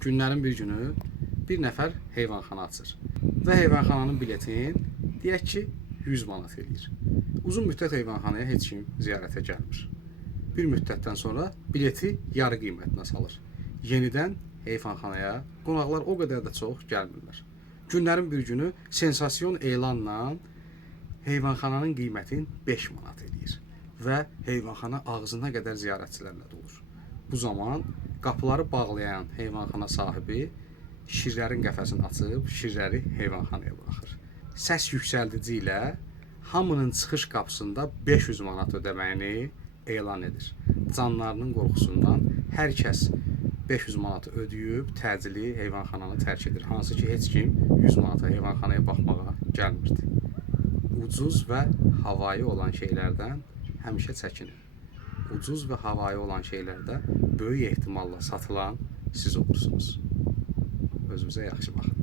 Günlərin bir günü bir nəfər heyvanxana açır və heyvanxananın biletini deyək ki 100 manat eləyir. Uzun müddət heyvanxanaya heç kim ziyarətə gəlmir. Bir müddətdən sonra bileti yarı qiymətinə salır. Yenidən heyvanxanaya qonaqlar o qədər də çox gəlmirlər. Günlərin bir günü sensasiyon elanla heyvanxananın qiymətini 5 manat eləyir və heyvanxana ağzına qədər ziyarətçilərlə dolur. Bu zaman qapıları bağlayan heyvanxana sahibi şirlərin qəfəsini açıb şirləri heyvanxanaya buraxır. Səs yüksəldici ilə hamının çıxış qapısında 500 manat ödəməyini elan edir. Canlarının qorxusundan hər kəs 500 manatı ödəyib təcili heyvanxananı tərk edir. Hansı ki heç kim 100 manata heyvanxanaya baxmağa gəlmirdi. Ucuz və havayı olan şeylərdən həmişə çəkinin. Ucuz və havayı olan şeylərdə böyük ehtimalla satılan siz olursunuz. Özünüzə yaxşı baxın.